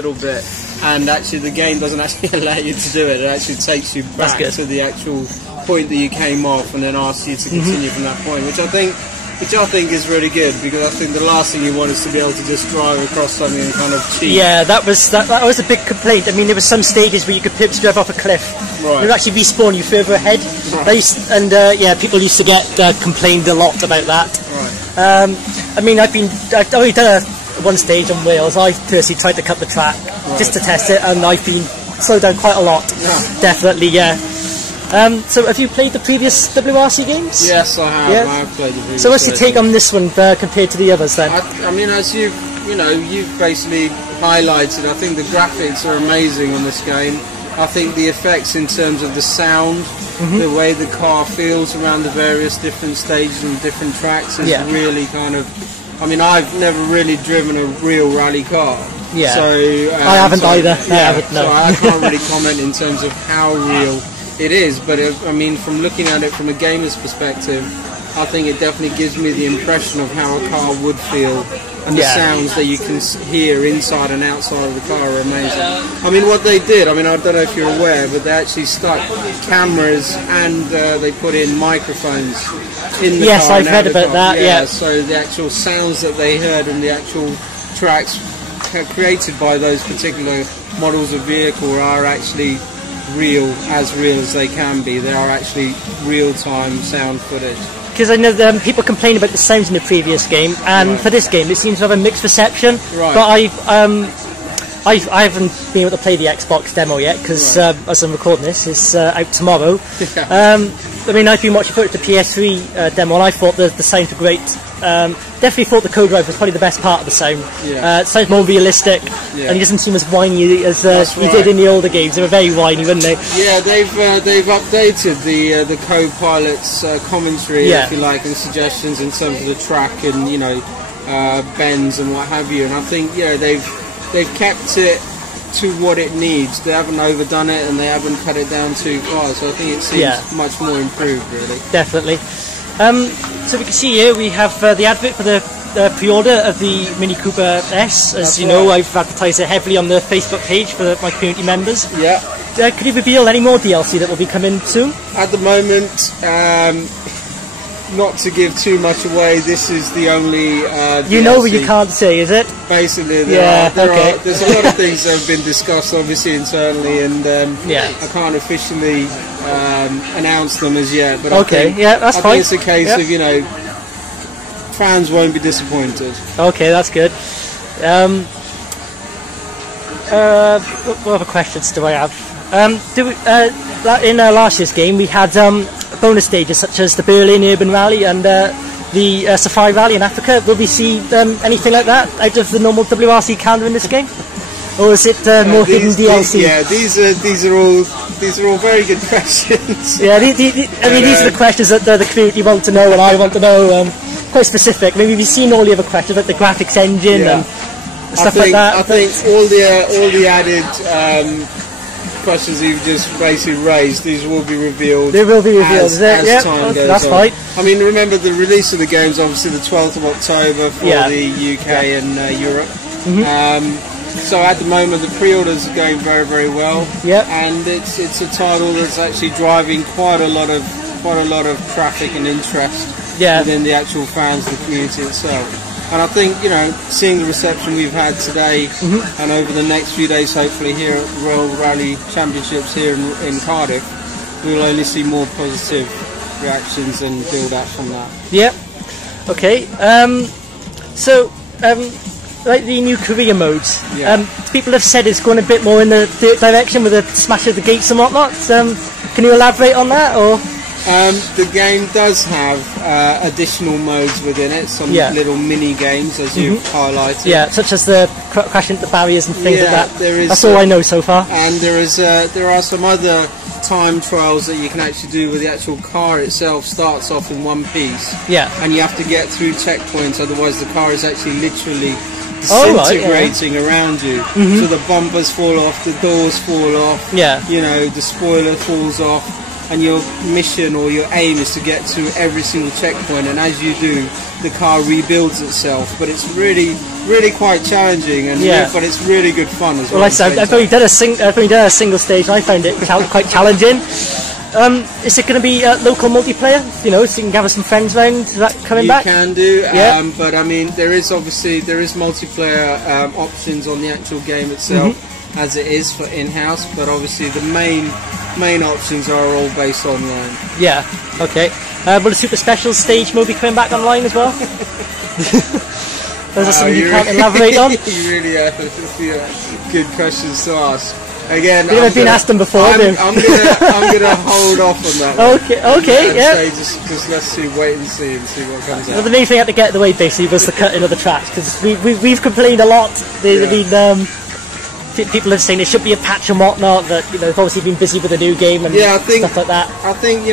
little bit, and actually the game doesn't actually allow you to do it. It actually takes you back to the actual point that you came off, and then asks you to continue from that point, which I think is really good, because I think the last thing you want is to be able to just drive across something and kind of cheat. Yeah, that was a big complaint. I mean, there were some stages where you could purposely drive off a cliff. Right. You actually respawn you further ahead. Right. People used to get complained a lot about that. Right. I mean, I've already done one stage on Wales. I personally tried to cut the track just to test it, and I've been slowed down quite a lot. Yeah. Definitely, yeah. So have you played the previous WRC games? Yes, I have. Yeah. I have played the previous. So what's your take on this one compared to the others then? I mean, as you've basically highlighted, I think the graphics are amazing on this game. I think the effects in terms of the sound, the way the car feels around the various different stages and different tracks is really kind of... I mean, I've never really driven a real rally car. Yeah. So I haven't either. Yeah, I haven't, no. So I can't really comment in terms of how real it is, but I mean, from looking at it from a gamer's perspective, I think it definitely gives me the impression of how a car would feel, and the sounds that you can hear inside and outside of the car are amazing. I mean, what they did, I mean, I don't know if you're aware, but they actually stuck cameras and they put in microphones in the car. Yes, I've read about that, yeah. So the actual sounds that they heard and the actual tracks created by those particular models of vehicle are actually real as they can be. They are actually real-time sound footage. Because I know people complain about the sounds in the previous game, and for this game it seems to have a mixed reception. Right. But I haven't been able to play the Xbox demo yet, because as I'm recording this, it's out tomorrow. I mean, I've been watching footage of the PS3 demo, and I thought the sounds were great. Definitely thought the co-drive was probably the best part of the sound. It sounds more realistic, and he doesn't seem as whiny as he did in the older games. They were very whiny, weren't they? Yeah, they've updated the co-pilot's commentary, if you like, and suggestions in terms of the track and bends and what have you. And I think they've kept it to what it needs. They haven't overdone it, and they haven't cut it down too far. So I think it seems much more improved, really. Definitely. So we can see here we have the advert for the pre-order of the Mini Cooper S. As you know, I've advertised it heavily on the Facebook page for my community members. Yeah. Could you reveal any more DLC that will be coming soon? At the moment, not to give too much away, this is the only DLC. You know what you can't say, is it? Basically, there's a lot of things that have been discussed, obviously, internally, and I can't officially announce them as yet. But I think it's a case of, fans won't be disappointed. Okay, that's good. What other questions do I have? In last year's game, we had bonus stages such as the Berlin Urban Rally and the Safari Rally in Africa. Will we see anything like that out of the normal WRC calendar in this game, or is it more hidden DLC? These are all very good questions. Yeah, these are the questions that the community want to know, and I want to know. Quite specific. Maybe we've seen all the other questions, like the graphics engine and stuff like that. I think all the added questions you've just basically raised, these will be revealed. They will be revealed, as time goes that's on. Right. I mean, remember the release of the game's obviously the 12th of October for the UK and Europe. So at the moment the pre-orders are going very, very well. And it's a title that's actually driving quite a lot of traffic and interest within the actual fans, the community itself. And I think, seeing the reception we've had today and over the next few days, hopefully here at the Royal Rally Championships here in Cardiff, we'll only see more positive reactions and build up from that. Yep. Okay. Like the new career modes, people have said it's going a bit more in the direction with the smash of the gates and whatnot. Can you elaborate on that, or? The game does have additional modes within it, some little mini games, as you've highlighted. Yeah, such as the crashing into the barriers and things like that. That's all I know so far. And there are some other time trials that you can actually do where the actual car itself starts off in one piece. And you have to get through checkpoints, otherwise the car is actually literally disintegrating around you. So the bumpers fall off, the doors fall off, the spoiler falls off. and your mission or your aim is to get to every single checkpoint, and as you do, the car rebuilds itself. But it's really quite challenging, and but it's really good fun as well. Well, I've only done a single stage. I found it quite challenging. Is it going to be local multiplayer? You know, so you can gather some friends round. Is that coming back? You can do, but I mean, there is multiplayer options on the actual game itself, as it is for in-house. But obviously, the main options are all based online. Yeah. Okay. Will the Super Special stage mode be coming back online as well? Is that something you can't elaborate on? You really have a few good questions to ask. Again, I've been asked them before. I'm gonna hold off on that one. Okay, yeah. Just let's see, wait and see what comes out. Well, the main thing I had to get out of the way basically was the cutting of the tracks, because we've complained a lot. People have saying there should be a patch and whatnot, that they've obviously been busy with a new game and stuff like that. I think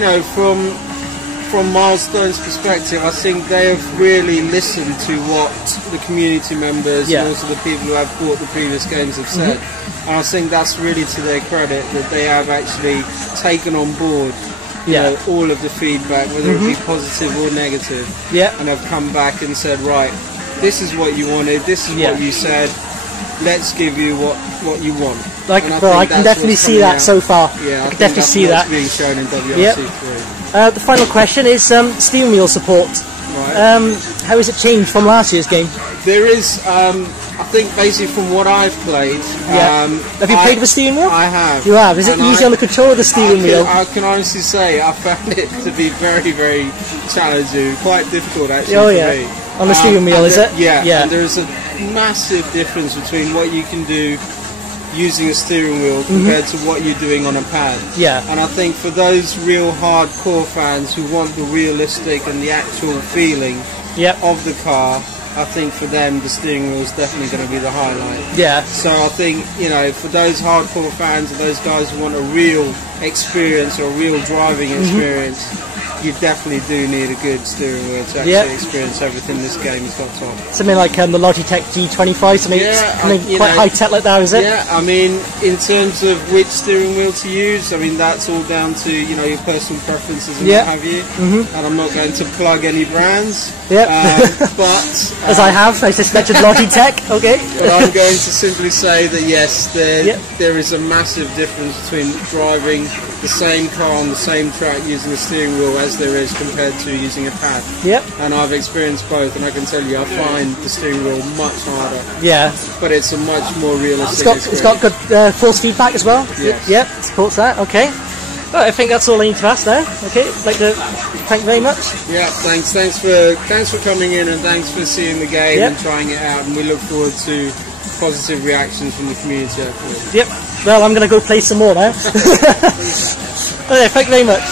from Milestone's perspective, I think they have really listened to what the community members and also the people who have bought the previous games have said. And I think that's really to their credit, that they have actually taken on board all of the feedback, whether it be positive or negative, and have come back and said, right, this is what you wanted, this is what you said, let's give you what you want. I can definitely see that so far. Yeah, I can definitely see that being shown in WRC 3. The final question is steering wheel support. Right. How has it changed from last year's game? There is, I think, basically from what I've played. Have you played with steering wheel? I have. You have. Is it easy on the control of the steering wheel? I can honestly say I found it to be very, very challenging, quite difficult actually for me. On the steering wheel, is it? Yeah. And there's a massive difference between what you can do using a steering wheel compared to what you're doing on a pad. Yeah. And I think for those real hardcore fans who want the realistic and the actual feeling of the car, I think for them the steering wheel is definitely going to be the highlight. Yeah. So I think, for those hardcore fans and those guys who want a real experience or a real driving experience, you definitely do need a good steering wheel to actually experience everything this game has got to offer. Something like the Logitech G25, something quite high tech like that, is it? Yeah, I mean, in terms of which steering wheel to use, I mean, that's all down to, your personal preferences and what have you. And I'm not going to plug any brands. But as I just mentioned Logitech, okay. But I'm going to simply say that yes, there is a massive difference between driving the same car on the same track using a steering wheel as there is compared to using a pad. And I've experienced both, and I can tell you I find the steering wheel much harder. But it's a much more realistic experience. It's got good force feedback as well. Yes. Supports that. Okay. Well, I think that's all I need to ask now. Okay, I'd like to thank you very much. Yeah, thanks for coming in, and thanks for seeing the game and trying it out, and we look forward to positive reactions from the community afterwards. Well, I'm going to go play some more now. Okay, thank you very much.